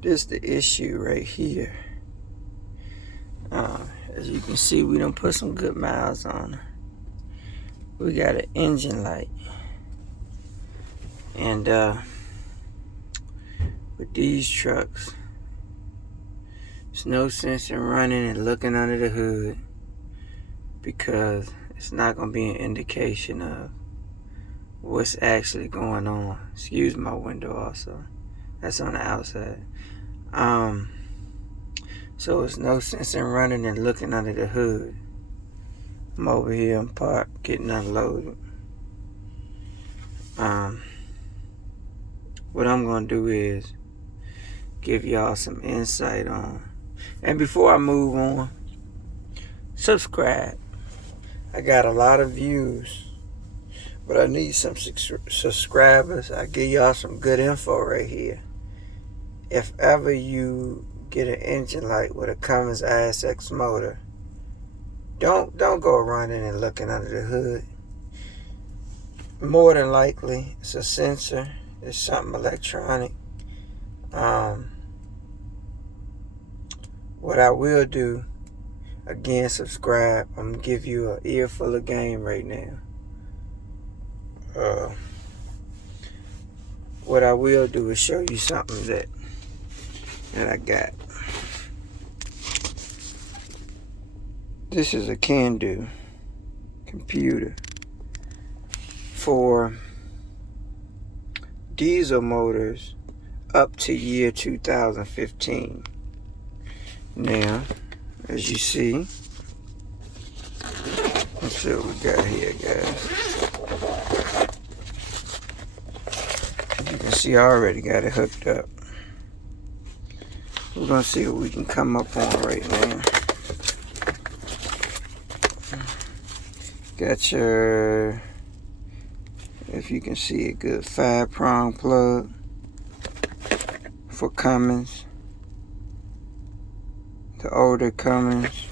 This the issue right here. As you can see, we done put some good miles on her. We got an engine light. And with these trucks, there's no sense in running and looking under the hood, because it's not going to be an indication of what's actually going on. Excuse my window also. That's on the outside. So it's no sense in running and looking under the hood. I'm over here in park getting unloaded. What I'm going to do is give y'all some insight on. And before I move on, subscribe. I got a lot of views, but I need some subscribers. I give y'all some good info right here. If ever you get an engine light with a Cummins ISX motor, don't go running and looking under the hood. More than likely, it's a sensor. It's something electronic. What I will do, again, subscribe. I'm gonna give you an earful of game right now. What I will do is show you something that I got. This is a can-do computer for diesel motors up to year 2015. Now, as you see, let's see what we got here, guys. You can see I already got it hooked up. We're gonna see what we can come up on right now. Got your, if you can see a good 5-prong plug for Cummins, the older Cummins.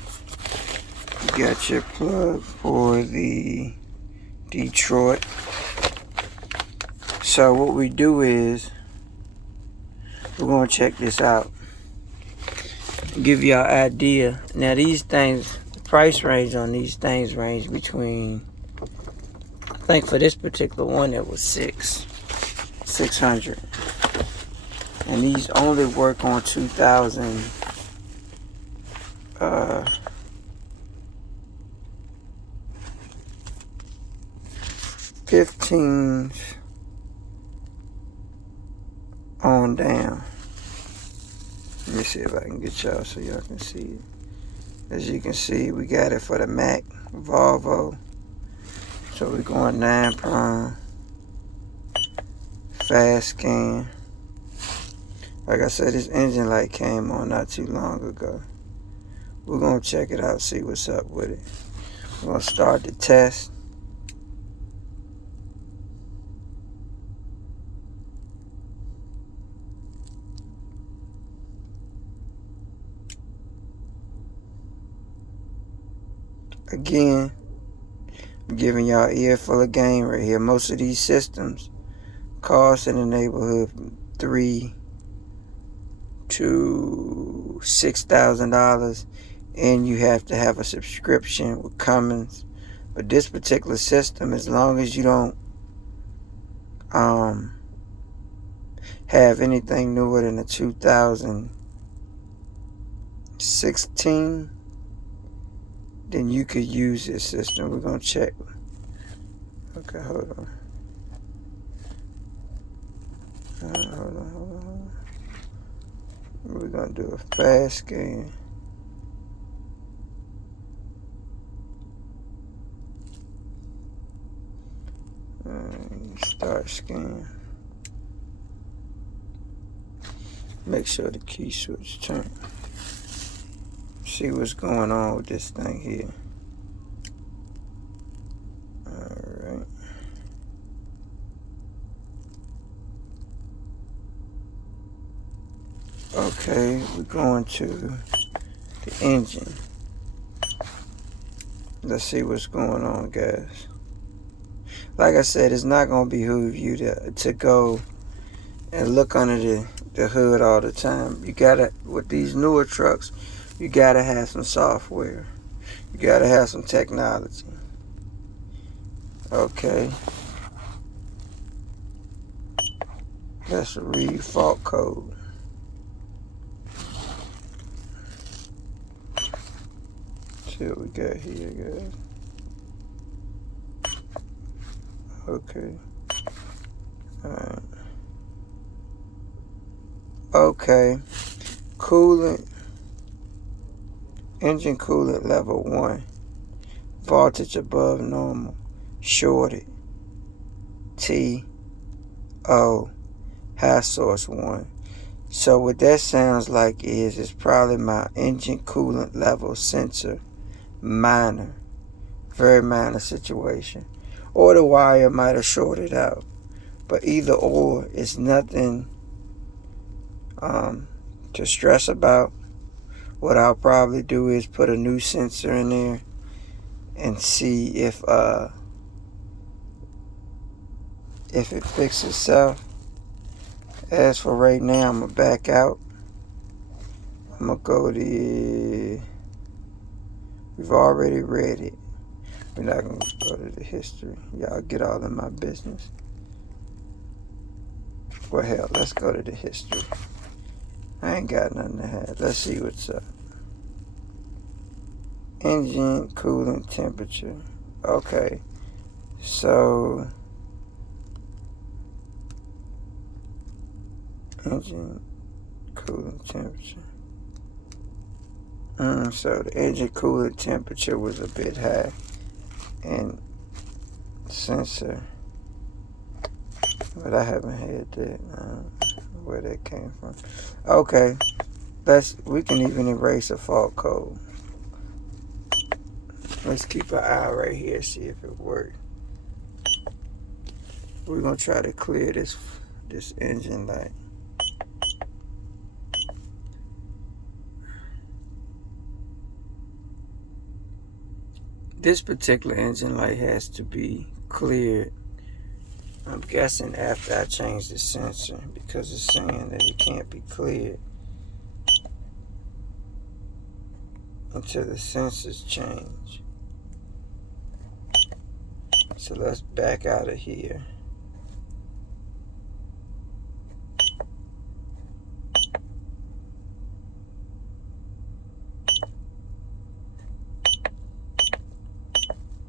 You got your plug for the Detroit. So what we do is, we're gonna check this out. Give y'all an idea. Now these things, the price range on these things range between, I think for this particular one it was $600. And these only work on 2015s on down. Let me see if I can get y'all so y'all can see it. As you can see, we got it for the Mac, Volvo. So we're going 9-prong, fast scan. Like I said, this engine light came on not too long ago. We're gonna check it out, see what's up with it. We're gonna start the test. Again, I'm giving y'all an earful of game right here. Most of these systems cost in the neighborhood from $3,000 to $6,000, and you have to have a subscription with Cummins. But this particular system, as long as you don't have anything newer than a 2016, then you could use this system. We're gonna check. Okay, hold on. Hold on. We're gonna do a fast scan. Start scan. Make sure the key switch turn. See what's going on with this thing here. Alright. Okay, we're going to the engine. Let's see what's going on, guys. Like I said, it's not going to behoove you to go and look under the the hood all the time. You gotta, with these newer trucks, you gotta have some software. You gotta have some technology. Okay. Let's read fault code. See what we got here, guys. Okay. Alright. Okay. Coolant. Engine coolant level 1. Voltage above normal. Shorted. T.O. High source 1. So what that sounds like is it's probably my engine coolant level sensor. Minor. Very minor situation. Or the wire might have shorted out. But either or, it's nothing to stress about. What I'll probably do is put a new sensor in there and see if it fixes itself. As for right now, I'm gonna back out. I'm gonna go to, we've already read it. We're not gonna go to the history. Y'all get all in my business. Well, hell, let's go to the history. I ain't got nothing to have. Let's see what's up. Engine coolant temperature. Okay. So, engine coolant temperature. So the engine coolant temperature was a bit high. And sensor. But I haven't had that. Where that came from. Okay. We can even erase a fault code. Let's keep an eye right here, see if it works. We're gonna try to clear this engine light. This particular engine light has to be cleared. I'm guessing after I change the sensor, because it's saying that it can't be cleared until the sensors change. So let's back out of here.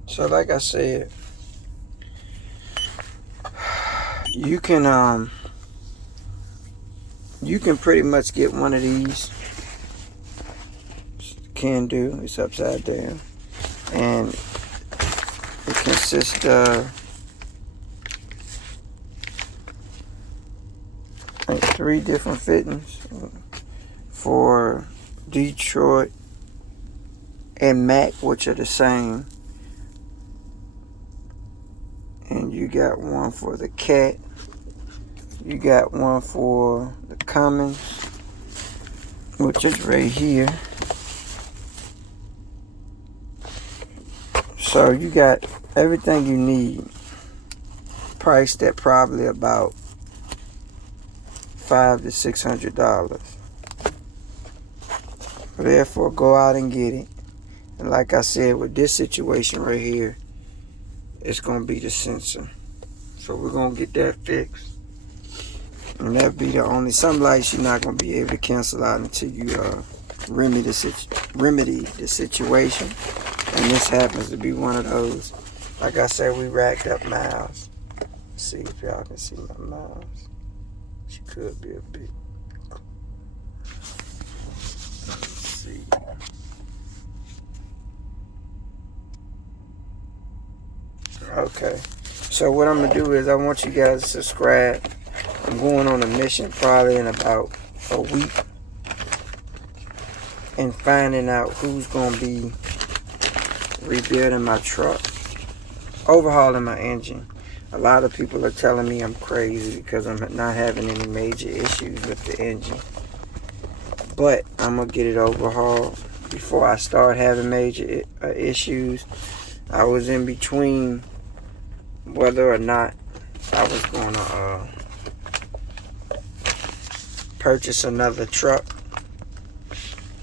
So like I said, you can pretty much get one of these. Can do. It's upside down, and it consists of, I think, 3 different fittings for Detroit and Mac, which are the same. And you got one for the Cat. You got one for the Cummins, which is right here. So you got everything you need, priced at probably about $500 to $600. Therefore, go out and get it. And like I said, with this situation right here, it's gonna be the sensor. So we're gonna get that fixed. And that'll be the only, some lights you're not gonna be able to cancel out until you remedy the situation. And this happens to be one of those. Like I said, we racked up miles. Let's see if y'all can see my miles. She could be a bit. Let's see. Okay. So what I'm going to do is I want you guys to subscribe. I'm going on a mission probably in about a week. And finding out who's going to be rebuilding my truck, overhauling my engine. A lot of people are telling me I'm crazy because I'm not having any major issues with the engine, but I'm gonna get it overhauled before I start having major issues. I was in between whether or not I was gonna purchase another truck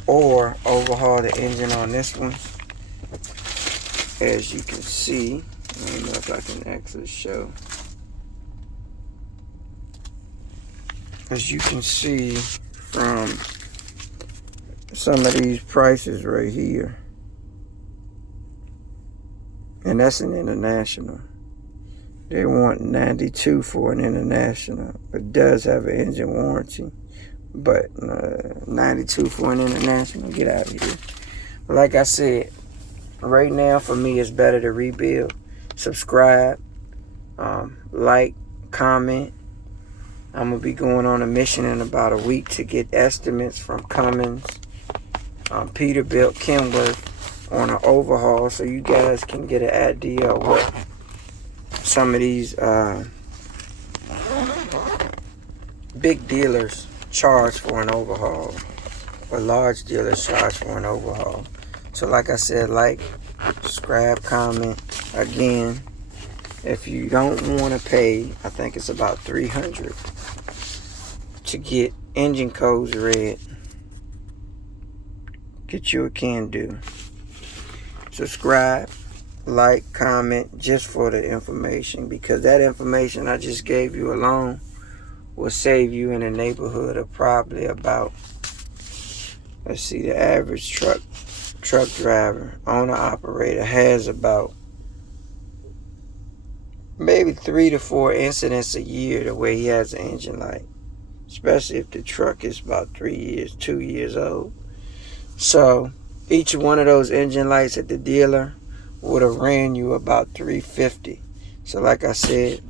or overhaul the engine on this one. As you can see, I don't know if I can actually show. As you can see from some of these prices right here, and that's an international. They want 92 for an international. It does have an engine warranty, but 92 for an international, get out of here. But like I said, right now for me it's better to rebuild. Subscribe, like, comment. I'm gonna be going on a mission in about a week to get estimates from Cummins, Peterbilt, Kenworth on an overhaul, so you guys can get an idea of what some of these big dealers charge for an overhaul, or large dealers charge for an overhaul. So like I said, like, subscribe, comment. Again, if you don't want to pay, I think it's about $300 to get engine codes read, get you a can-do. Subscribe, like, comment, just for the information, because that information I just gave you alone will save you in a neighborhood of probably about, let's see, the average truck driver, owner, operator has about maybe 3 to 4 incidents a year the way he has an engine light, especially if the truck is about 2 years old. So each one of those engine lights at the dealer would have ran you about $350. So like I said,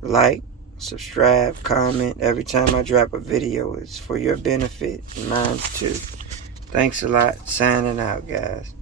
like, subscribe, comment. Every time I drop a video, it's for your benefit and mine too. Thanks a lot. Signing out, guys.